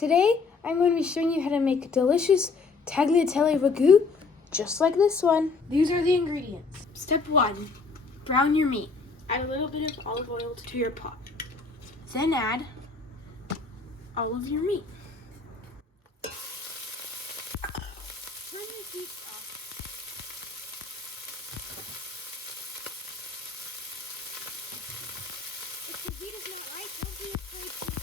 Today, I'm going to be showing you how to make a delicious tagliatelle ragu, just like this one. These are the ingredients. Step 1, brown your meat. Add a little bit of olive oil to your pot. Then add all of your meat. Turn the heat off. If the heat is not right, don't be afraid to.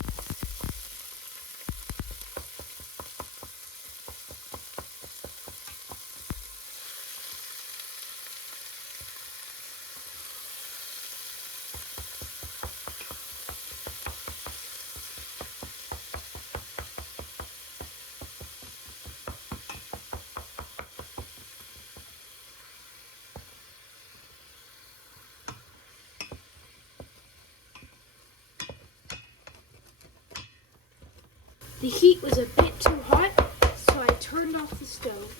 The heat was a bit too hot, so I turned off the stove.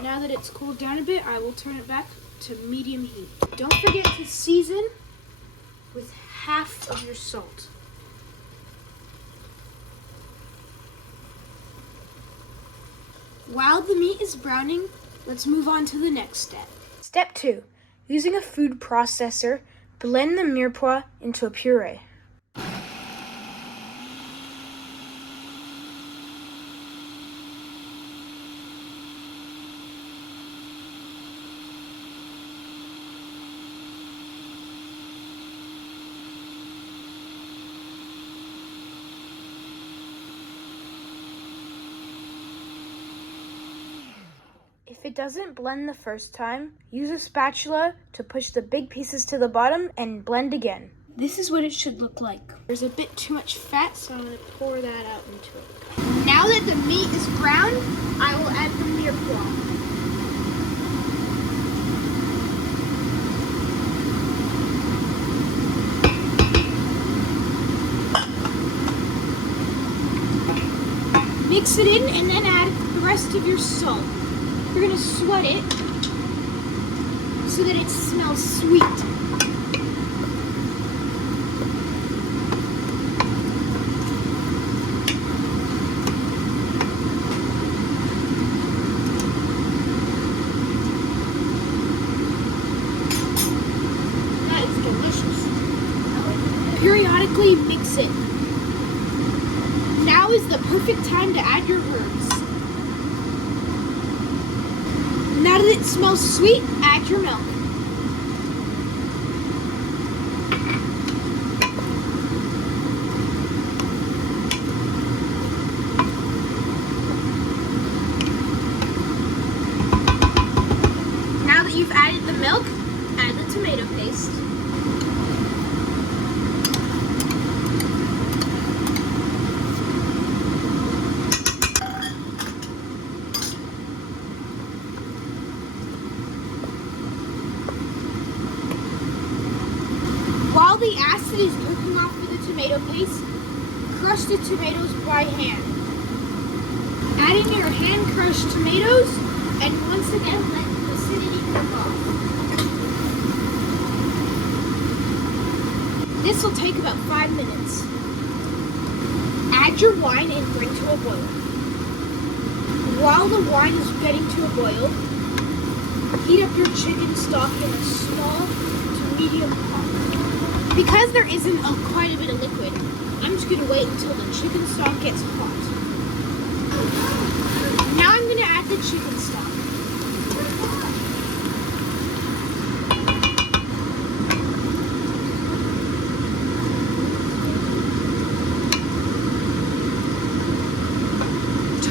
Now that it's cooled down a bit, I will turn it back to medium heat. Don't forget to season with half of your salt. While the meat is browning, let's move on to the next step. Step 2. Using a food processor, blend the mirepoix into a puree. If it doesn't blend the first time, use a spatula to push the big pieces to the bottom and blend again. This is what it should look like. There's a bit too much fat, so I'm going to pour that out into it. Now that the meat is brown, I will add the mirepoix. Mix it in and then add the rest of your salt. You're going to sweat it so that it smells sweet. That is delicious. Periodically mix it. Now is the perfect time to add your herbs. Now that it smells sweet, add your milk. Now that you've added the milk, add the tomato paste. While the acid is cooking off with the tomato paste, crush the tomatoes by hand. Add in your hand-crushed tomatoes, and once again let the acidity cook off. This will take about 5 minutes. Add your wine and bring to a boil. While the wine is getting to a boil, heat up your chicken stock in a small to medium pot. Because there isn't quite a bit of liquid, I'm just going to wait until the chicken stock gets hot. Now I'm going to add the chicken stock.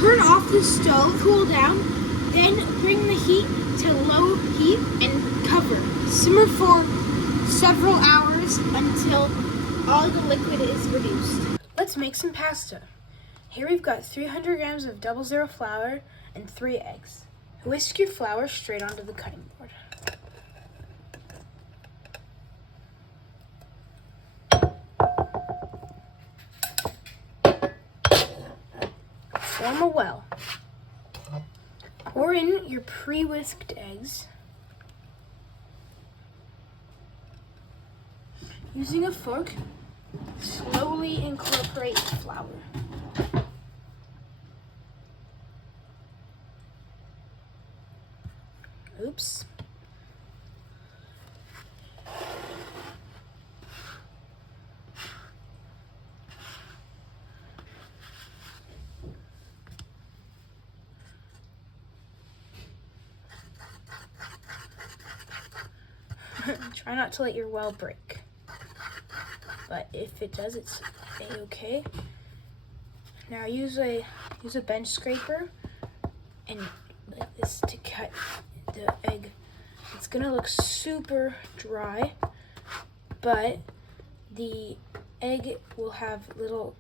Turn off the stove, cool down, then bring the heat to low heat and cover. Simmer for several hours until all the liquid is reduced. Let's make some pasta. Here we've got 300 grams of 00 flour and 3 eggs. Whisk your flour straight onto the cutting board. Form a well. Pour in your pre-whisked eggs. Using a fork, slowly incorporate the flour. Oops. Try not to let your well break. But if it does, it's a-okay. Now use a bench scraper and like this to cut the egg. It's gonna look super dry, but the egg will have little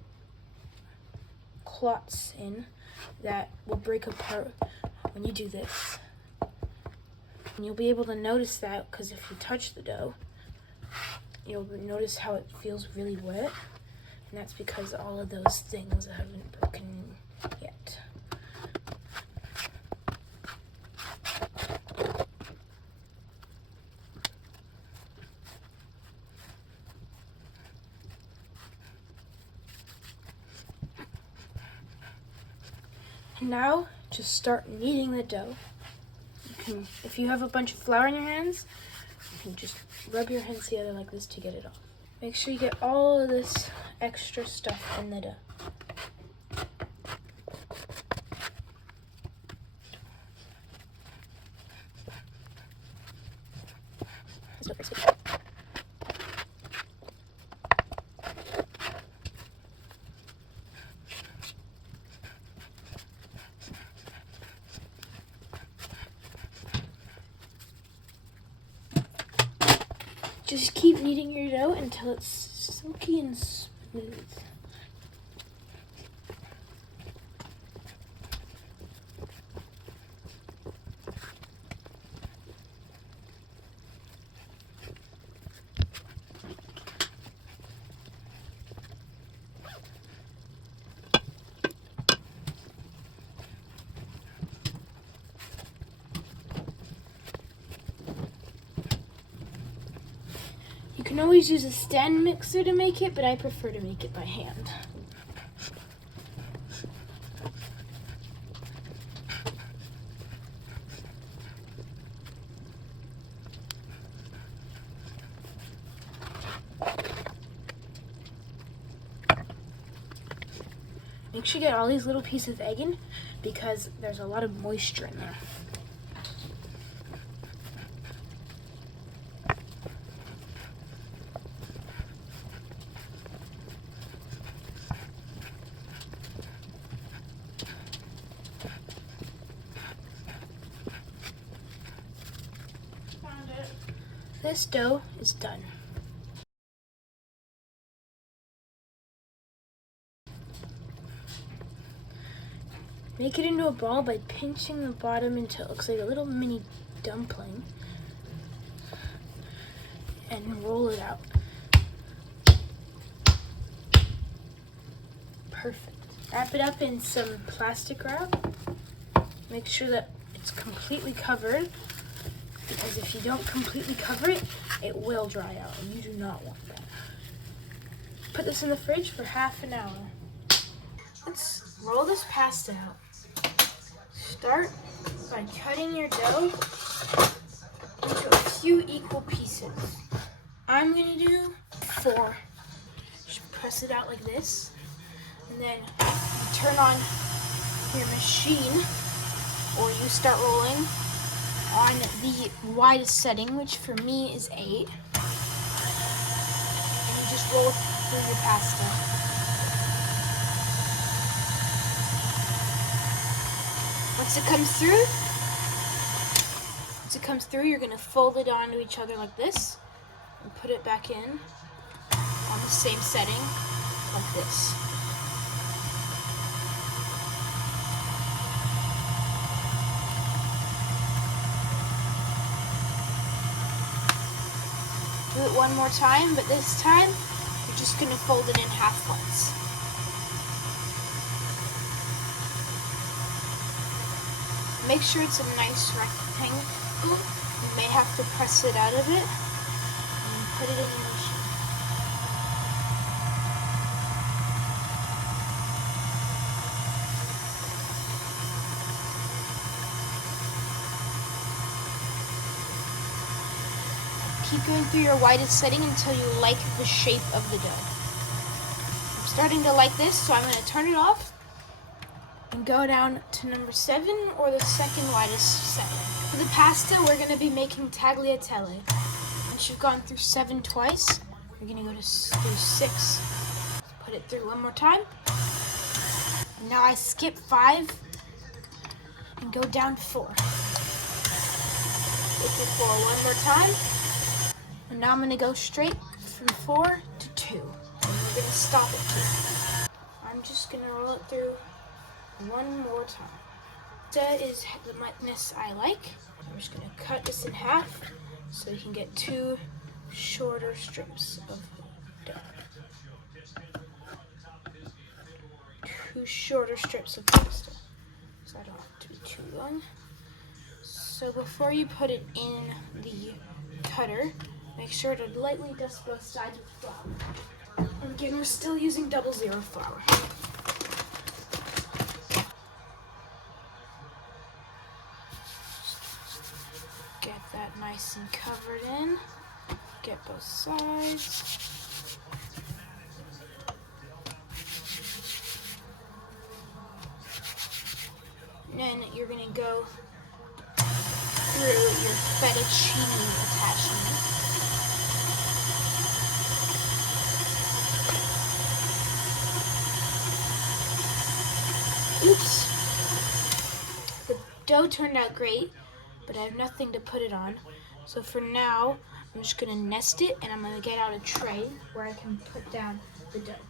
clots in that will break apart when you do this. And you'll be able to notice that because if you touch the dough, you'll notice how it feels really wet, and that's because all of those things haven't broken yet. And now, just start kneading the dough. If you have a bunch of flour in your hands, you can just rub your hands together like this to get it off. Make sure you get all of this extra stuff in the dough. Just keep kneading your dough until it's silky and smooth. You can always use a stand mixer to make it, but I prefer to make it by hand. Make sure you get all these little pieces of egg in because there's a lot of moisture in there. This dough is done. Make it into a ball by pinching the bottom until it looks like a little mini dumpling and roll it out. Perfect. Wrap it up in some plastic wrap. Make sure that it's completely covered, because if you don't completely cover it, it will dry out, and you do not want that. Put this in the fridge for half an hour. Let's roll this pasta out. Start by cutting your dough into a few equal pieces. I'm gonna do 4. Just press it out like this, and then turn on your machine, or you start rolling on the widest setting, which for me is 8. And you just roll through your pasta. Once it comes through, you're gonna fold it onto each other like this and put it back in on the same setting like this. Do it one more time, but this time you're just gonna fold it in half once. Make sure it's a nice rectangle. You may have to press it out of it and put it in the machine. keep going through your widest setting until you like the shape of the dough. I'm starting to like this, so I'm going to turn it off and go down to number 7 or the second widest setting. For the pasta, we're going to be making tagliatelle. Once you've gone through 7 twice, you're going to go through 6. Put it through one more time. And now I skip 5 and go down to 4. Go through 4 one more time. And now I'm going to go straight from 4 to 2. And we're going to stop at 2. I'm just going to roll it through one more time. That is the thickness I like. I'm just going to cut this in half so you can get 2 shorter strips of dough. 2 shorter strips of pasta, so I don't have to be too long. So before you put it in the cutter, make sure to lightly dust both sides with flour. And again, we're still using 00 flour. Get that nice and covered in. Get both sides. And then you're going to go through your fettuccine attachment. Oops. The dough turned out great, but I have nothing to put it on. So for now, I'm just going to nest it, and I'm going to get out a tray where I can put down the dough.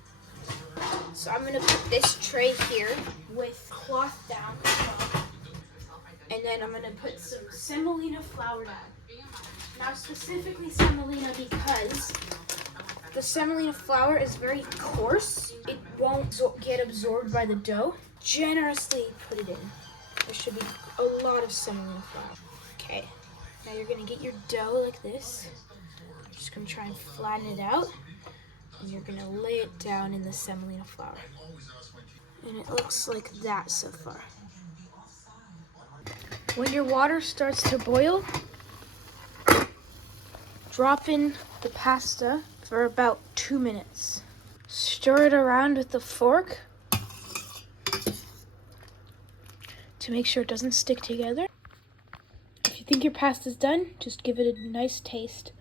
So I'm going to put this tray here with cloth down, and then I'm going to put some semolina flour down. Now specifically semolina because the semolina flour is very coarse. It won't get absorbed by the dough. Generously put it in. There should be a lot of semolina flour. Okay, now you're going to get your dough like this. I'm just going to try and flatten it out. And you're going to lay it down in the semolina flour. And it looks like that so far. When your water starts to boil, drop in the pasta for about 2 minutes. Stir it around with the fork to make sure it doesn't stick together. If you think your pasta's done, just give it a nice taste.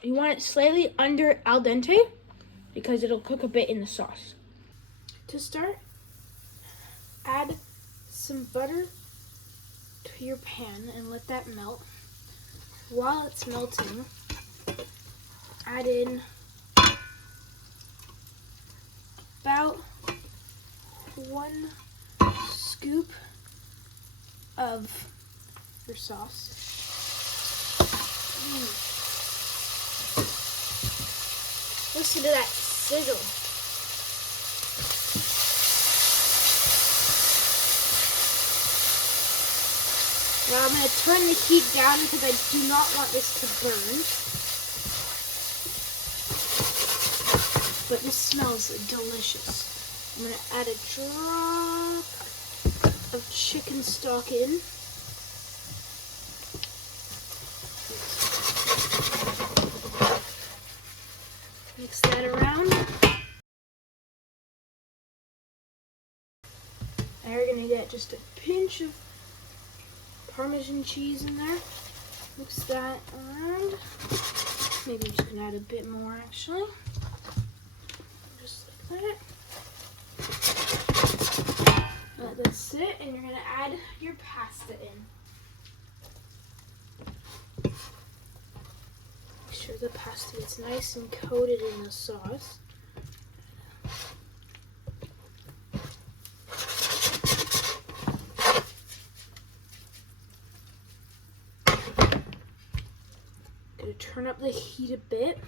You want it slightly under al dente because it'll cook a bit in the sauce. To start, add some butter to your pan and let that melt. While it's melting, add in about 1 scoop of your sauce. Listen to that sizzle. Now I'm going to turn the heat down because I do not want this to burn. But this smells delicious. I'm going to add a drop of chicken stock in. Mix that around. Now you're going to get just a pinch of Parmesan cheese in there. Mix that around. Maybe I'm just going to add a bit more actually. Just like that. Let that sit, and you're going to add your pasta in. Make sure the pasta gets nice and coated in the sauce. Gonna turn up the heat a bit.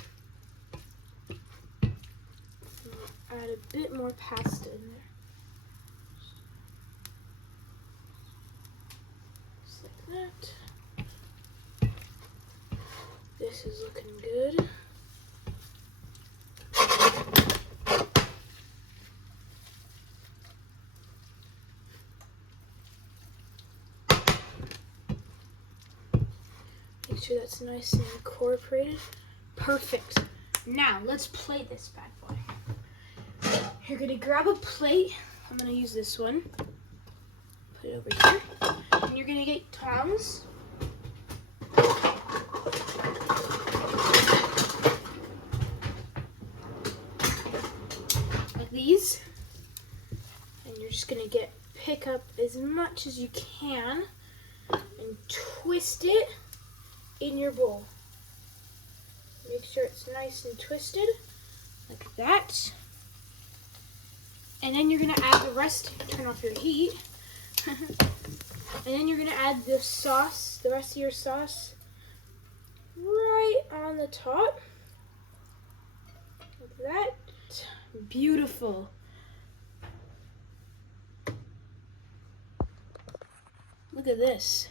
Add a bit more pasta in there. Just like that. sure that's nice and incorporated. Perfect. Now, let's plate this bad boy. You're gonna grab a plate. I'm gonna use this one. Put it over here. And you're gonna get tongs. Like these. And you're just gonna pick up as much as you can and twist it in your bowl. Make sure it's nice and twisted, like that. And then you're gonna add the rest, turn off your heat. And then you're gonna add the sauce, the rest of your sauce, right on the top. Like that. Beautiful. Look at this.